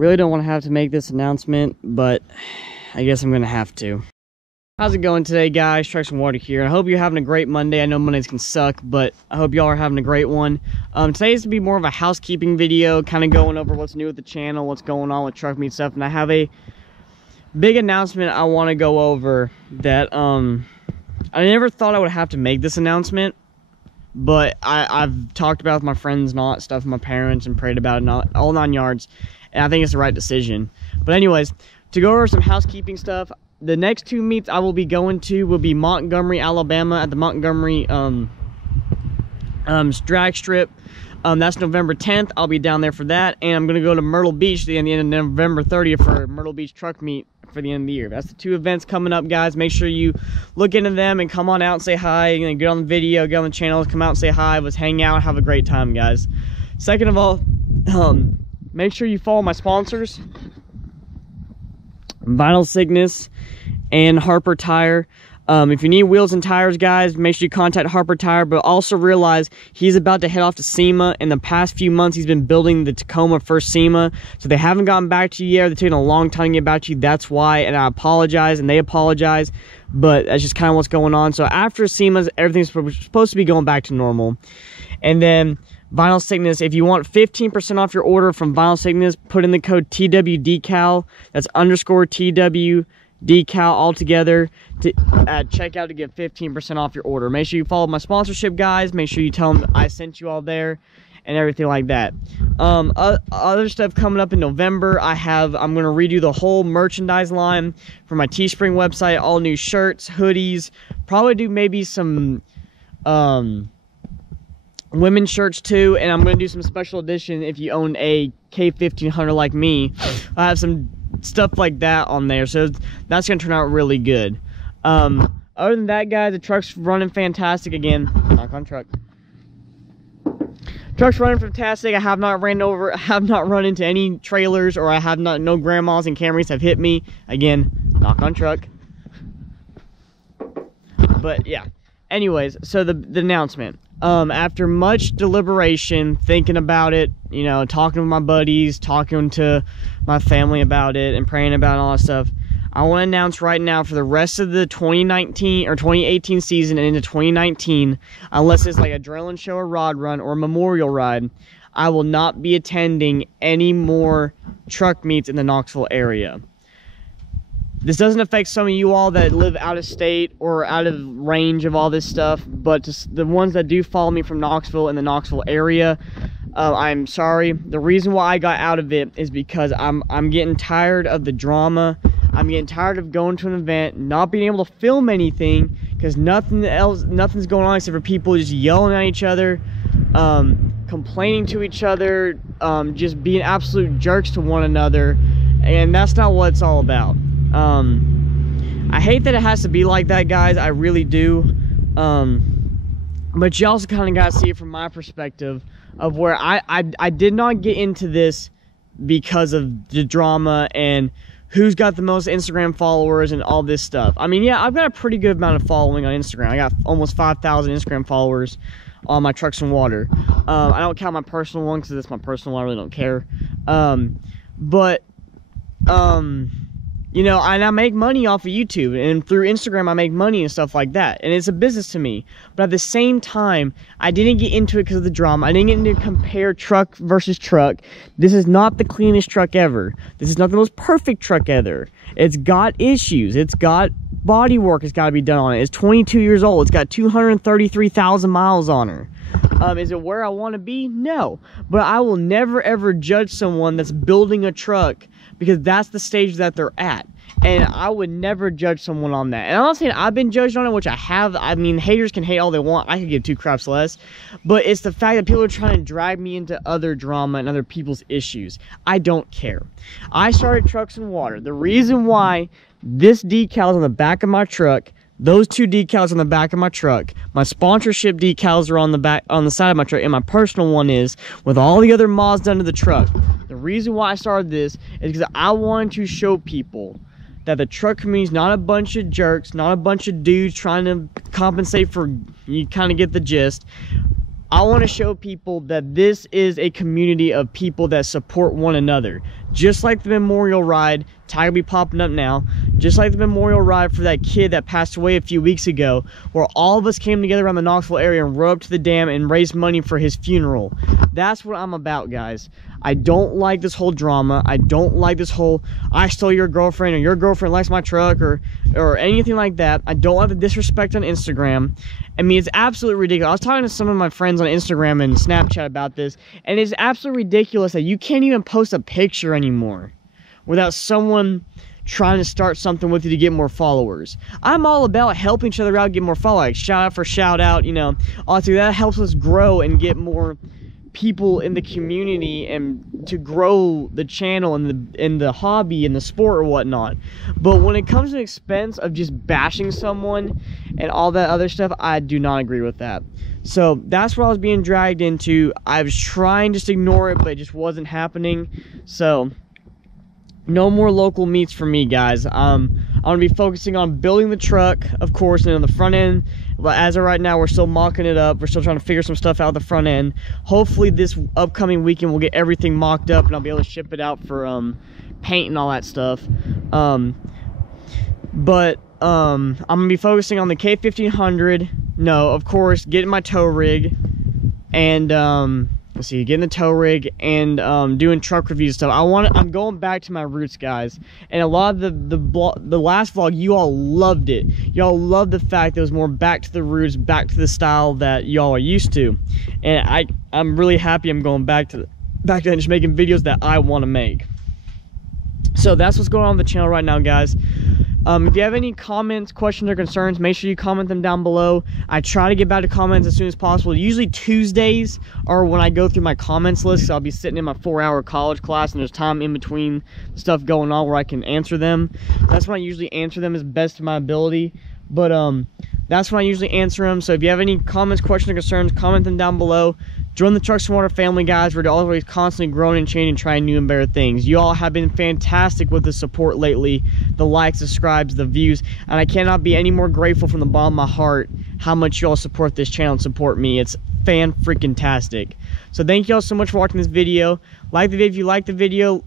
Really don't want to have to make this announcement, but I guess I'm gonna have to. How's it going today, guys? Trucks and Water here. I hope you're having a great Monday. I know Mondays can suck, but I hope y'all are having a great one. Today is to be more of a housekeeping video, kind of going over what's new with the channel, what's going on with truck meet stuff, and I have a big announcement I want to go over that I never thought I would have to make this announcement, but I've talked about it with my friends and all that stuff, with my parents, and prayed about it, all 9 yards, and I think it's the right decision. But anyways, to go over some housekeeping stuff, the next 2 meets I will be going to will be Montgomery, Alabama, at the Montgomery drag strip. That's November 10th. I'll be down there for that, and I'm going to go to Myrtle Beach at the end of November 30th for Myrtle Beach truck meet for the end of the year. That's the 2 events coming up, guys. Make sure you look into them and come on out and say hi, and get on the video, get on the channel, come out and say hi, let's hang out, have a great time, guys. Second of all, make sure you follow my sponsors, Vinyl Cygnus and Harper Tire. If you need wheels and tires, guys, make sure you contact Harper Tire, but also realize he's about to head off to SEMA. In the past few months, he's been building the Tacoma for SEMA, so they haven't gotten back to you yet. They're taking a long time to get back to you. That's why, and I apologize, and they apologize, but that's just kind of what's going on. So after SEMA, everything's supposed to be going back to normal. And then Vinyl Cygnus, if you want 15% off your order from Vinyl Cygnus, put in the code TWDECAL. That's _TW decal altogether at checkout to get 15% off your order. Make sure you follow my sponsorship, guys. Make sure you tell them I sent you all there and everything like that. Other stuff coming up in November, I'm going to redo the whole merchandise line for my Teespring website. All new shirts, hoodies, probably do maybe some women's shirts too, and I'm going to do some special edition if you own a K1500 like me. I have some stuff like that on there, so that's gonna turn out really good. Other than that, guys, the truck's running fantastic. Again, knock on truck. Truck's running fantastic. I have not run into any trailers, or no grandmas and Camrys have hit me. Again, knock on truck. But yeah, anyways, so the announcement. After much deliberation, thinking about it, you know, talking with my buddies, talking to my family about it, and praying about all that stuff, I want to announce right now for the rest of the 2019 or 2018 season and into 2019, unless it's like a adrenaline show, a rod run, or a memorial ride, I will not be attending any more truck meets in the Knoxville area. This doesn't affect some of you all that live out of state or out of range of all this stuff, but just the ones that do follow me from Knoxville and the Knoxville area, I'm sorry. The reason why I got out of it is because I'm getting tired of the drama. I'm getting tired of going to an event, not being able to film anything, because nothing's going on except for people just yelling at each other, complaining to each other, just being absolute jerks to one another, and that's not what it's all about. I hate that it has to be like that, guys. I really do. But you also kind of got to see it from my perspective of where I did not get into this because of the drama and who's got the most Instagram followers and all this stuff. I mean, yeah, I've got a pretty good amount of following on Instagram. I got almost 5,000 Instagram followers on my Trucks and Water. I don't count my personal one because it's my personal one. I really don't care. You know, and I make money off of YouTube, and through Instagram I make money and stuff like that, and it's a business to me. But at the same time, I didn't get into it because of the drama. I didn't get into compare truck versus truck. This is not the cleanest truck ever. This is not the most perfect truck ever. It's got issues. It's got body work that's got to be done on it. It's 22 years old. It's got 233,000 miles on her. Is it where I want to be? No. But I will never ever judge someone that's building a truck because that's the stage that they're at. And I would never judge someone on that. And I'm not saying I've been judged on it, which I have. I mean, haters can hate all they want. I could give 2 craps less. But it's the fact that people are trying to drag me into other drama and other people's issues. I don't care. I started Trucks and Water. The reason why this decal is on the back of my truck, those 2 decals on the back of my truck, my sponsorship decals are on the side of my truck, and my personal one is with all the other mods done to the truck. The reason why I started this is because I wanted to show people that the truck community is not a bunch of jerks, not a bunch of dudes trying to compensate for, you kind of get the gist. I want to show people that this is a community of people that support one another. just like the memorial ride. Tag will be popping up now. Just like the memorial ride for that kid that passed away a few weeks ago, where all of us came together around the Knoxville area and rode up to the dam and raised money for his funeral. That's what I'm about, guys. I don't like this whole drama. I don't like this whole I stole your girlfriend or your girlfriend likes my truck or anything like that. I don't like the disrespect on Instagram. I mean, it's absolutely ridiculous. I was talking to some of my friends on Instagram and Snapchat about this, and it's absolutely ridiculous that you can't even post a picture anymore without someone trying to start something with you to get more followers. I'm all about helping each other out, get more followers. Shout out for shout out, you know. Also, that helps us grow and get more people in the community and to grow the channel and the hobby and the sport or whatnot. But when it comes to the expense of just bashing someone and all that other stuff, I do not agree with that. So that's what I was being dragged into. I was trying just to ignore it, but it just wasn't happening. So no more local meets for me, guys. I'm gonna be focusing on building the truck, of course, and on the front end. But as of right now, we're still mocking it up. We're still trying to figure some stuff out of the front end. Hopefully this upcoming weekend we'll get everything mocked up and I'll be able to ship it out for paint and all that stuff. I'm gonna be focusing on the K1500. No, of course, getting my tow rig and let's see, getting the tow rig and doing truck review stuff. I'm going back to my roots, guys. And a lot of the last vlog, you all loved it. Y'all loved the fact that it was more back to the roots, back to the style that y'all are used to. And I'm really happy I'm going back to that and just making videos that I want to make. So that's what's going on the channel right now, guys. If you have any comments, questions, or concerns, make sure you comment them down below. I try to get back to comments as soon as possible. Usually Tuesdays are when I go through my comments list. So I'll be sitting in my 4-hour college class and there's time in between stuff going on where I can answer them. That's when I usually answer them as best of my ability. But that's when I usually answer them. So if you have any comments, questions, or concerns, comment them down below. Join the Truck Smarter family, guys. We're always constantly growing and changing, trying new and better things. You all have been fantastic with the support lately, the likes, the subscribes, the views, and I cannot be any more grateful from the bottom of my heart how much you all support this channel and support me. It's fan-freaking-tastic. So thank you all so much for watching this video. Like the video if you like the video.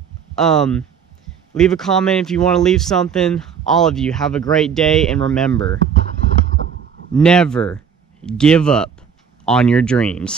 Leave a comment if you want to leave something. All of you, have a great day, and remember, never give up on your dreams.